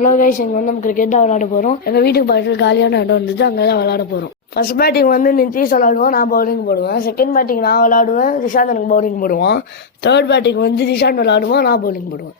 Hello guys, இங்கே வந்து நம்ம கிரிக்கெட் தான் விளையாட போகிறோம். எங்கள் வீட்டுக்கு பக்கத்தில் காலியான இடம் இருந்துச்சு, அங்கே தான் விளையாட போகிறோம். ஃபர்ஸ்ட் பேட்டிங் வந்து நிதிஷ் விளையாடுவோம், நான் பவுலிங் போடுவேன். செகண்ட் பேட்டிங் நான் விளையாடுவேன், திஷாந்த் எனக்கு பவுலிங் போடுவான். தேர்ட் பேட்டிங் வந்து திஷாந்த் விளையாடுவான், நான் பவுலிங் போடுவேன்.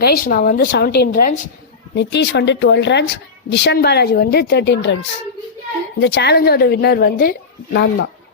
கைஸ், நான் வந்து 17 ரன்ஸ், நிதிஷ் வந்து 12 ரன்ஸ், திஷாந்த் பாலாஜி வந்து 13 ரன்ஸ். இந்த சேலஞ்சோட வின்னர் வந்து நான் தான்.